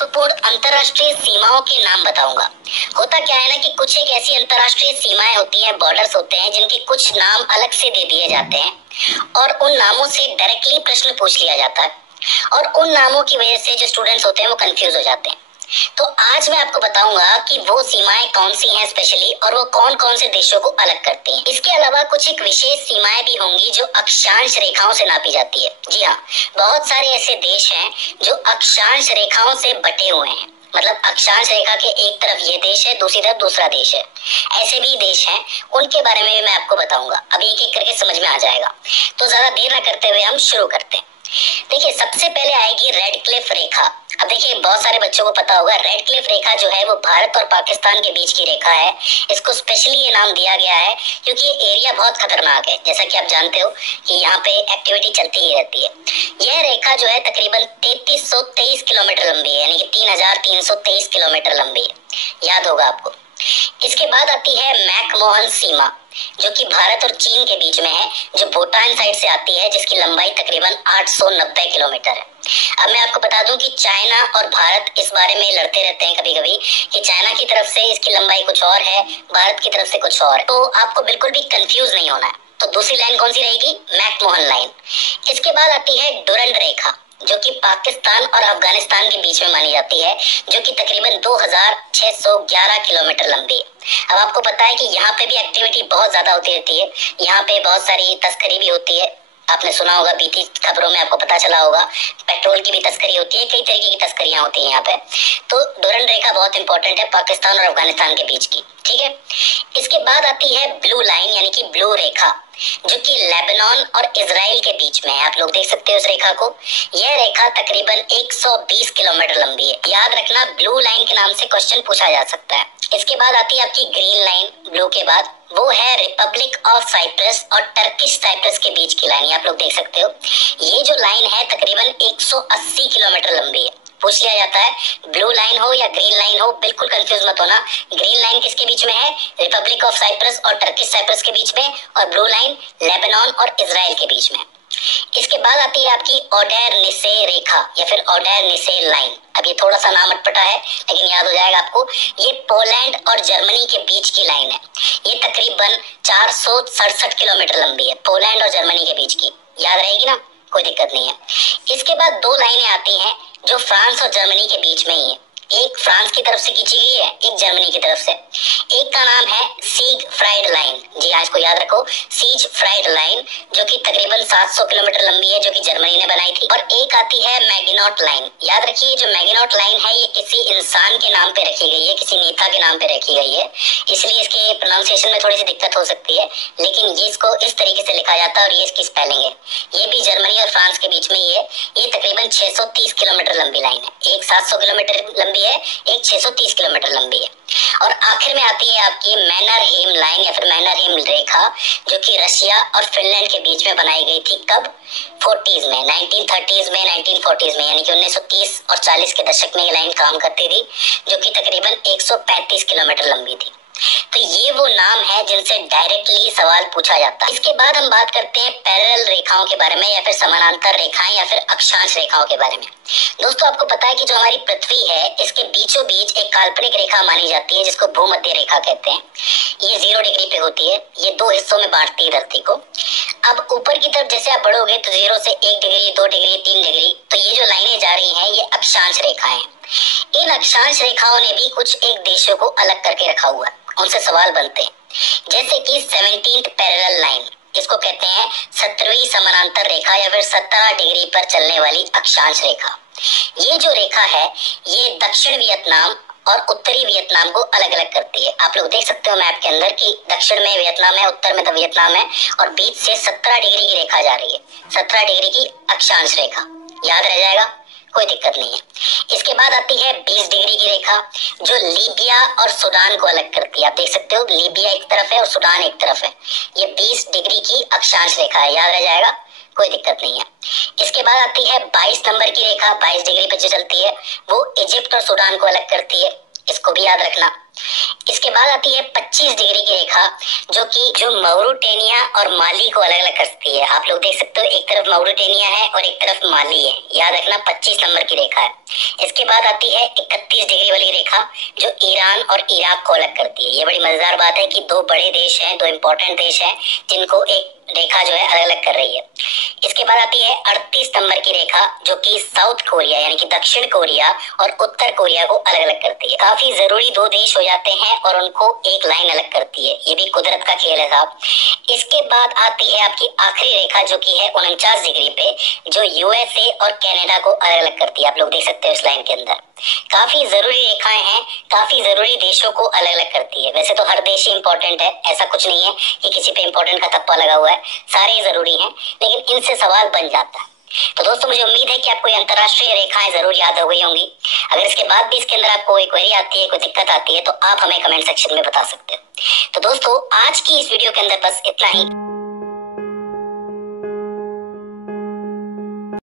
महत्वपूर्ण अंतर्राष्ट्रीय सीमाओं के नाम बताऊंगा। होता क्या है ना कि कुछ एक ऐसी अंतर्राष्ट्रीय सीमाएं होती हैं, बॉर्डर्स होते हैं, जिनके कुछ नाम अलग से दे दिए जाते हैं और उन नामों से डायरेक्टली प्रश्न पूछ लिया जाता है और उन नामों की वजह से जो स्टूडेंट्स होते हैं वो कंफ्यूज हो जाते हैं। तो आज मैं आपको बताऊंगा कि वो सीमाएं कौन सी हैं स्पेशली, और वो कौन कौन से देशों को अलग करती हैं। इसके अलावा कुछ एक विशेष सीमाएं भी होंगी जो अक्षांश रेखाओं से नापी जाती है। जी हाँ, बहुत सारे ऐसे देश हैं जो अक्षांश रेखाओं से बटे हुए हैं। मतलब अक्षांश रेखा के एक तरफ ये देश है, दूसरी तरफ दूसरा देश है। ऐसे भी देश हैं, उनके बारे में भी मैं आपको बताऊंगा। अभी एक एक करके समझ में आ जाएगा। तो ज्यादा देर न करते हुए हम शुरू करते हैं। देखिए, सबसे पहले आएगी रेड क्लिफ रेखा। अब देखिए, बहुत सारे बच्चों को पता होगा रेड क्लिफ रेखा जो है वो भारत और पाकिस्तान के बीच की रेखा है। इसको स्पेशली ये नाम दिया गया है क्योंकि ये एरिया बहुत खतरनाक है। जैसा कि आप जानते हो कि यहाँ पे एक्टिविटी चलती ही रहती है। यह रेखा जो है तकरीबन 3323 किलोमीटर लंबी है, यानी कि 3323 किलोमीटर लंबी है। याद होगा आपको। इसके बाद आती है मैकमोहन सीमा, जो कि भारत और चीन के बीच में है, जो भूटान साइड से आती है, जिसकी लंबाई तकरीबन 890 किलोमीटर है। अब मैं आपको बता दूं कि चाइना और भारत इस बारे में लड़ते रहते हैं कभी कभी कि चाइना की तरफ से इसकी लंबाई कुछ और है, भारत की तरफ से कुछ और है। तो आपको बिल्कुल भी कंफ्यूज नहीं होना है। तो दूसरी लाइन कौन सी रहेगी? McMahon line. इसके बाद आती है डुरंड रेखा, जो कि पाकिस्तान और अफगानिस्तान के बीच में मानी जाती है, जो कि तकरीबन 2611 किलोमीटर लंबी है। अब आपको पता है कि यहाँ पे भी एक्टिविटी बहुत ज्यादा होती रहती है। यहाँ पे बहुत सारी तस्करी भी होती है। आपने सुना होगा, बीती खबरों में आपको पता चला होगा, पेट्रोल की भी तस्करी होती है, कई तरीके की तस्करियां होती हैं यहाँ पे। तो डुरंड रेखा बहुत इंपॉर्टेंट है पाकिस्तान और अफगानिस्तान के बीच की। ठीक है। इसके बाद आती है ब्लू लाइन, यानी कि ब्लू रेखा, जो कि लेबनान और इजराइल के बीच में है। आप लोग देख सकते हो इस रेखा को। यह रेखा तकरीबन 120 किलोमीटर लंबी है। याद रखना, ब्लू लाइन के नाम से क्वेश्चन पूछा जा सकता है। इसके बाद आती है आपकी ग्रीन लाइन, ब्लू के बाद, वो है रिपब्लिक ऑफ साइप्रस और टर्किश साइप्रस के बीच की लाइन। आप लोग देख सकते हो, ये जो लाइन है तकरीबन 180 किलोमीटर लंबी है। पूछ लिया जाता है ब्लू लाइन हो या ग्रीन लाइन हो, बिल्कुल कंफ्यूज मत होना। ग्रीन लाइन किसके बीच में है? रिपब्लिक ऑफ साइप्रस और टर्किश साइप्रस के बीच में, और ब्लू लाइन लेबनान और इजराइल के बीच में। इसके बाद आती है आपकी ओडेर निसे रेखा या फिर ओडेर निसे लाइन। अब ये थोड़ा सा नाम अटपटा है, लेकिन याद हो जाएगा आपको। ये पोलैंड और जर्मनी के बीच की लाइन है। ये तकरीबन 467 किलोमीटर लंबी है, पोलैंड और जर्मनी के बीच की। याद रहेगी ना, कोई दिक्कत नहीं है। इसके बाद दो लाइनें आती हैं जो फ्रांस और जर्मनी के बीच में ही है। एक फ्रांस की तरफ से खींची गई है, एक जर्मनी की तरफ से। एक का नाम है सीग फ्राइड लाइन। जी हाँ, इसको याद रखो, सीज फ्राइड लाइन, जो कि तकरीबन 700 किलोमीटर लंबी है, जो कि जर्मनी ने बनाई थी। और एक आती है मैगिनॉट लाइन। याद रखिए, जो मैगिनॉट लाइन है ये किसी इंसान के नाम पे रखी गई है, किसी नेता के नाम पे रखी गई है, इसलिए इसके प्रोनाउंसिएशन में थोड़ी सी दिक्कत हो सकती है, लेकिन ये इसको इस तरीके से लिखा जाता है और ये इसकी स्पेलिंग है। ये भी जर्मनी और फ्रांस के बीच में ही है। ये तकरीबन 630 किलोमीटर लंबी लाइन है। एक 700 किलोमीटर लंबी है, एक 630 किलोमीटर लंबी है। और आखिर में आती है आपकी मैनरहीम लाइन या फिर मैनरहीम रेखा, जो कि रशिया और फिनलैंड के बीच में बनाई गई थी। कब? 40s में, 1930s में, 1940s में, यानी कि 1930 और 40 के दशक में ये लाइन काम करती थी, जो कि तकरीबन 135 किलोमीटर लंबी थी। तो ये वो नाम है जिनसे डायरेक्टली सवाल पूछा जाता है। इसके बाद हम बात करते हैं पैरेलल रेखाओं के बारे में, या फिर समानांतर रेखाएं या फिर अक्षांश रेखाओं के बारे में। दोस्तों, आपको पता है कि जो हमारी पृथ्वी है, इसके बीचों बीच एक काल्पनिक रेखा मानी जाती है, जिसको भूमध्य रेखा कहते हैं। ये 0 डिग्री पे होती है। ये 2 हिस्सों में बांटती है धरती को। अब ऊपर की तरफ जैसे आप बढ़ोगे तो 0 से 1 डिग्री, 2 डिग्री, 3 डिग्री, तो ये जो लाइनें जा रही हैं ये अक्षांश रेखाएं। इन अक्षांश रेखाओं ने भी कुछ एक देशों को अलग करके रखा हुआ है। उनसे सवाल बनते हैं, जैसे कि 17th पैरेलल लाइन, इसको कहते हैं 17वीं समानांतर रेखा या फिर 17 डिग्री पर चलने वाली अक्षांश रेखा। ये जो रेखा है ये दक्षिण वियतनाम और उत्तरी वियतनाम को अलग अलग करती है। आप लोग देख सकते हो मैप के अंदर कि दक्षिण में वियतनाम है, उत्तर में वियतनाम है, और बीच से 17 डिग्री की रेखा जा रही है। 17 डिग्री की अक्षांश रेखा, याद रह जाएगा, कोई दिक्कत नहीं है। इसके बाद आती है 20 डिग्री की रेखा, जो लीबिया और सूडान को अलग करती है। आप देख सकते हो, लीबिया एक तरफ है और सूडान एक तरफ है। ये 20 डिग्री की अक्षांश रेखा है, याद रह जाएगा, कोई दिक्कत नहीं है। इसके बाद आती है 22 नंबर की रेखा, 22 डिग्री पे जो चलती है, वो इजिप्ट और सूडान को अलग करती है। इसको भी याद रखना। इसके बाद आती है 25 डिग्री की रेखा, जो मॉरिटेनिया और माली को अलग अलग करती है। आप लोग देख सकते हो, एक तरफ मॉरिटेनिया है और एक तरफ माली है। याद रखना 25 नंबर की रेखा है। इसके बाद आती है 31 डिग्री वाली रेखा, जो ईरान और इराक को अलग करती है। ये बड़ी मजेदार बात है कि दो बड़े देश हैं, दो इंपॉर्टेंट देश हैं, जिनको एक रेखा जो है अलग अलग कर रही है। इसके बाद आती है 38 नंबर की रेखा, जो कि साउथ कोरिया यानी कि दक्षिण कोरिया और उत्तर कोरिया को अलग अलग करती है। काफी जरूरी दो देश हो जाते हैं और उनको एक लाइन अलग करती है। ये भी कुदरत का खेल है साहब। इसके बाद आती है आपकी आखिरी रेखा, जो कि है 49 डिग्री पे, जो यूएसए और कनाडा को अलग अलग करती है। आप लोग देख सकते हो इस लाइन के अंदर। काफी जरूरी रेखाएं हैं, काफी जरूरी देशों को अलग अलग करती है। वैसे तो हर देश ही इंपॉर्टेंट है, ऐसा कुछ नहीं है कि किसी पे इंपॉर्टेंट का थप्पा लगा हुआ है, सारे जरूरी हैं, लेकिन इनसे सवाल बन जाता है। तो दोस्तों, मुझे उम्मीद है कि आपको ये अंतरराष्ट्रीय रेखाएं जरूर याद हो गई होंगी। अगर इसके बाद भी इसके अंदर आपको कोई क्वेरी आती है, कोई दिक्कत आती है, तो आप हमें कमेंट सेक्शन में बता सकते हो। तो दोस्तों, आज की इस वीडियो के अंदर बस इतना ही।